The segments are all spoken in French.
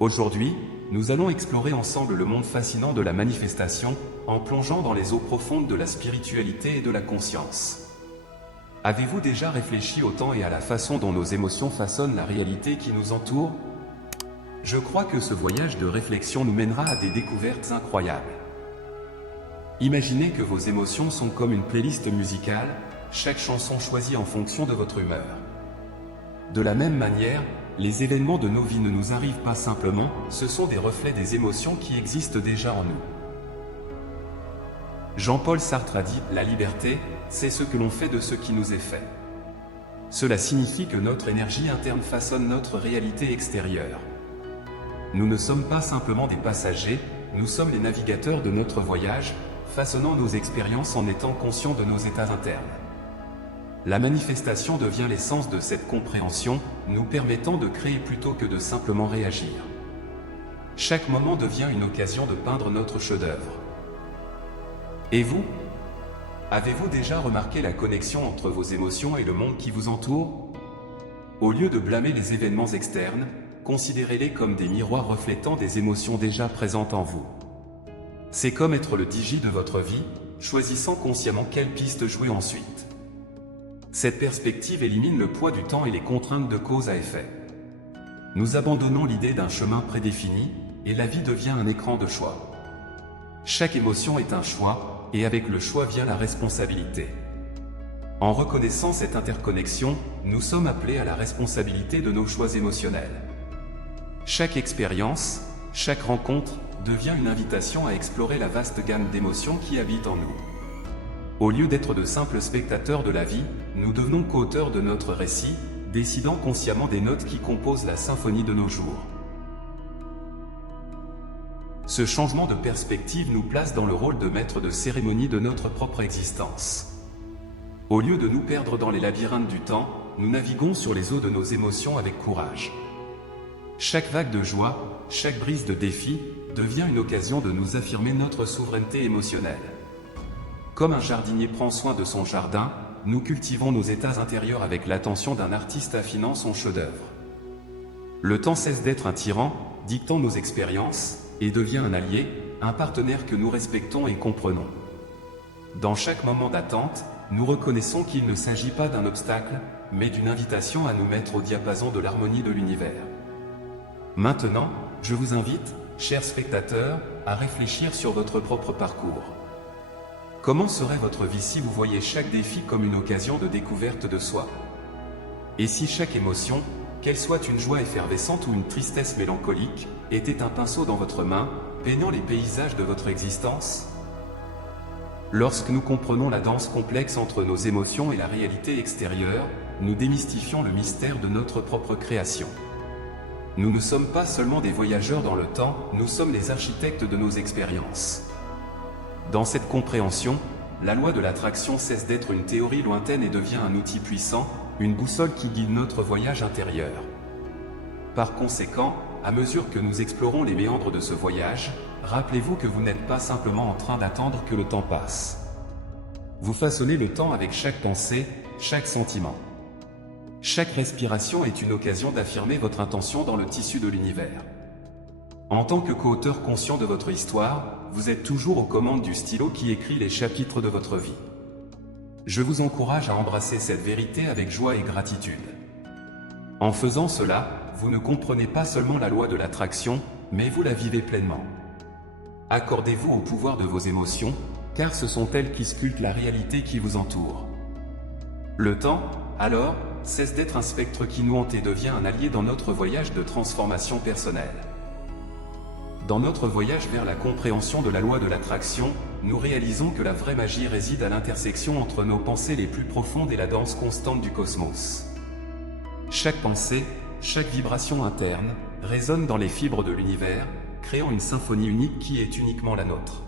Aujourd'hui, nous allons explorer ensemble le monde fascinant de la manifestation, en plongeant dans les eaux profondes de la spiritualité et de la conscience. Avez-vous déjà réfléchi au temps et à la façon dont nos émotions façonnent la réalité qui nous entoure? Je crois que ce voyage de réflexion nous mènera à des découvertes incroyables. Imaginez que vos émotions sont comme une playlist musicale, chaque chanson choisie en fonction de votre humeur. De la même manière, les événements de nos vies ne nous arrivent pas simplement, ce sont des reflets des émotions qui existent déjà en nous. Jean-Paul Sartre a dit « La liberté, c'est ce que l'on fait de ce qui nous est fait ». Cela signifie que notre énergie interne façonne notre réalité extérieure. Nous ne sommes pas simplement des passagers, nous sommes les navigateurs de notre voyage, façonnant nos expériences en étant conscients de nos états internes. La manifestation devient l'essence de cette compréhension, nous permettant de créer plutôt que de simplement réagir. Chaque moment devient une occasion de peindre notre chef-d'œuvre. Et vous? Avez-vous déjà remarqué la connexion entre vos émotions et le monde qui vous entoure? Au lieu de blâmer les événements externes, considérez-les comme des miroirs reflétant des émotions déjà présentes en vous. C'est comme être le DJ de votre vie, choisissant consciemment quelle piste jouer ensuite. Cette perspective élimine le poids du temps et les contraintes de cause à effet. Nous abandonnons l'idée d'un chemin prédéfini, et la vie devient un écran de choix. Chaque émotion est un choix, et avec le choix vient la responsabilité. En reconnaissant cette interconnexion, nous sommes appelés à la responsabilité de nos choix émotionnels. Chaque expérience, chaque rencontre, devient une invitation à explorer la vaste gamme d'émotions qui habitent en nous. Au lieu d'être de simples spectateurs de la vie, nous devenons co-auteurs de notre récit, décidant consciemment des notes qui composent la symphonie de nos jours. Ce changement de perspective nous place dans le rôle de maître de cérémonie de notre propre existence. Au lieu de nous perdre dans les labyrinthes du temps, nous naviguons sur les eaux de nos émotions avec courage. Chaque vague de joie, chaque brise de défi, devient une occasion de nous affirmer notre souveraineté émotionnelle. Comme un jardinier prend soin de son jardin, nous cultivons nos états intérieurs avec l'attention d'un artiste affinant son chef-d'œuvre. Le temps cesse d'être un tyran, dictant nos expériences, et devient un allié, un partenaire que nous respectons et comprenons. Dans chaque moment d'attente, nous reconnaissons qu'il ne s'agit pas d'un obstacle, mais d'une invitation à nous mettre au diapason de l'harmonie de l'univers. Maintenant, je vous invite, chers spectateurs, à réfléchir sur votre propre parcours. Comment serait votre vie si vous voyiez chaque défi comme une occasion de découverte de soi? Et si chaque émotion, qu'elle soit une joie effervescente ou une tristesse mélancolique, était un pinceau dans votre main, peignant les paysages de votre existence? Lorsque nous comprenons la danse complexe entre nos émotions et la réalité extérieure, nous démystifions le mystère de notre propre création. Nous ne sommes pas seulement des voyageurs dans le temps, nous sommes les architectes de nos expériences. Dans cette compréhension, la loi de l'attraction cesse d'être une théorie lointaine et devient un outil puissant, une boussole qui guide notre voyage intérieur. Par conséquent, à mesure que nous explorons les méandres de ce voyage, rappelez-vous que vous n'êtes pas simplement en train d'attendre que le temps passe. Vous façonnez le temps avec chaque pensée, chaque sentiment. Chaque respiration est une occasion d'affirmer votre intention dans le tissu de l'univers. En tant que co-auteur conscient de votre histoire, vous êtes toujours aux commandes du stylo qui écrit les chapitres de votre vie. Je vous encourage à embrasser cette vérité avec joie et gratitude. En faisant cela, vous ne comprenez pas seulement la loi de l'attraction, mais vous la vivez pleinement. Accordez-vous au pouvoir de vos émotions, car ce sont elles qui sculptent la réalité qui vous entoure. Le temps, alors, cesse d'être un spectre qui nous hante et devient un allié dans notre voyage de transformation personnelle. Dans notre voyage vers la compréhension de la loi de l'attraction, nous réalisons que la vraie magie réside à l'intersection entre nos pensées les plus profondes et la danse constante du cosmos. Chaque pensée, chaque vibration interne, résonne dans les fibres de l'univers, créant une symphonie unique qui est uniquement la nôtre.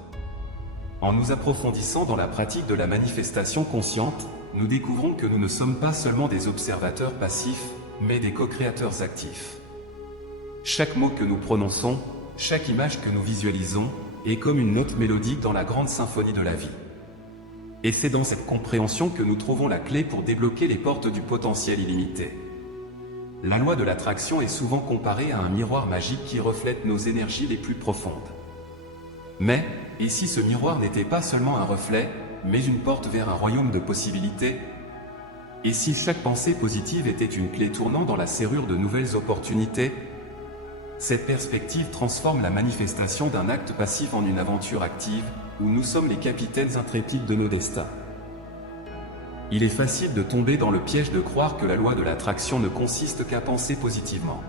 En nous approfondissant dans la pratique de la manifestation consciente, nous découvrons que nous ne sommes pas seulement des observateurs passifs, mais des co-créateurs actifs. Chaque mot que nous prononçons, chaque image que nous visualisons, est comme une note mélodique dans la grande symphonie de la vie. Et c'est dans cette compréhension que nous trouvons la clé pour débloquer les portes du potentiel illimité. La loi de l'attraction est souvent comparée à un miroir magique qui reflète nos énergies les plus profondes. Mais, et si ce miroir n'était pas seulement un reflet, mais une porte vers un royaume de possibilités? Et si chaque pensée positive était une clé tournant dans la serrure de nouvelles opportunités? Cette perspective transforme la manifestation d'un acte passif en une aventure active, où nous sommes les capitaines intrépides de nos destins. Il est facile de tomber dans le piège de croire que la loi de l'attraction ne consiste qu'à penser positivement.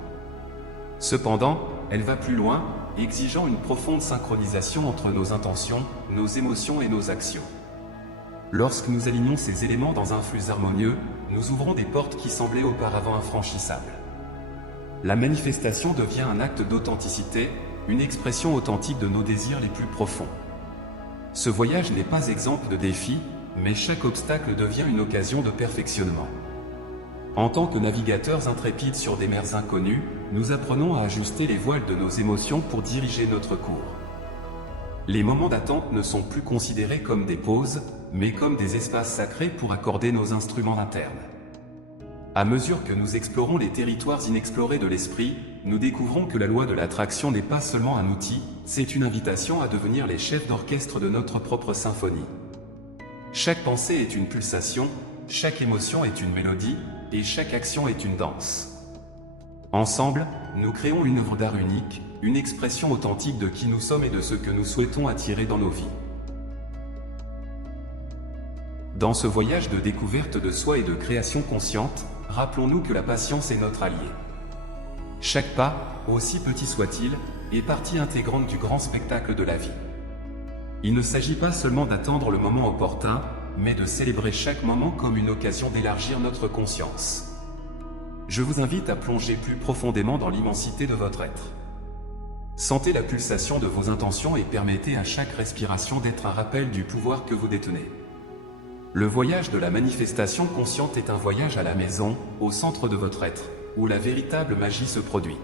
Cependant, elle va plus loin, exigeant une profonde synchronisation entre nos intentions, nos émotions et nos actions. Lorsque nous alignons ces éléments dans un flux harmonieux, nous ouvrons des portes qui semblaient auparavant infranchissables. La manifestation devient un acte d'authenticité, une expression authentique de nos désirs les plus profonds. Ce voyage n'est pas exempt de défis, mais chaque obstacle devient une occasion de perfectionnement. En tant que navigateurs intrépides sur des mers inconnues, nous apprenons à ajuster les voiles de nos émotions pour diriger notre cours. Les moments d'attente ne sont plus considérés comme des pauses, mais comme des espaces sacrés pour accorder nos instruments internes. À mesure que nous explorons les territoires inexplorés de l'esprit, nous découvrons que la loi de l'attraction n'est pas seulement un outil, c'est une invitation à devenir les chefs d'orchestre de notre propre symphonie. Chaque pensée est une pulsation, chaque émotion est une mélodie, et chaque action est une danse. Ensemble, nous créons une œuvre d'art unique, une expression authentique de qui nous sommes et de ce que nous souhaitons attirer dans nos vies. Dans ce voyage de découverte de soi et de création consciente, rappelons-nous que la patience est notre allié. Chaque pas, aussi petit soit-il, est partie intégrante du grand spectacle de la vie. Il ne s'agit pas seulement d'attendre le moment opportun, mais de célébrer chaque moment comme une occasion d'élargir notre conscience. Je vous invite à plonger plus profondément dans l'immensité de votre être. Sentez la pulsation de vos intentions et permettez à chaque respiration d'être un rappel du pouvoir que vous détenez. Le voyage de la manifestation consciente est un voyage à la maison, au centre de votre être, où la véritable magie se produit.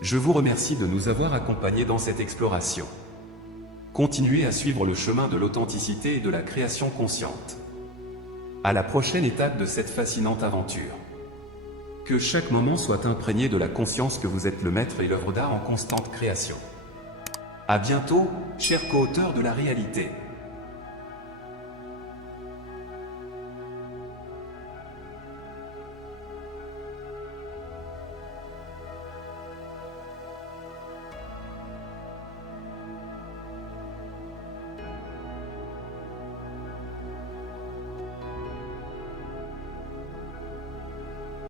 Je vous remercie de nous avoir accompagnés dans cette exploration. Continuez à suivre le chemin de l'authenticité et de la création consciente. À la prochaine étape de cette fascinante aventure. Que chaque moment soit imprégné de la conscience que vous êtes le maître et l'œuvre d'art en constante création. À bientôt, chers co-auteurs de la réalité.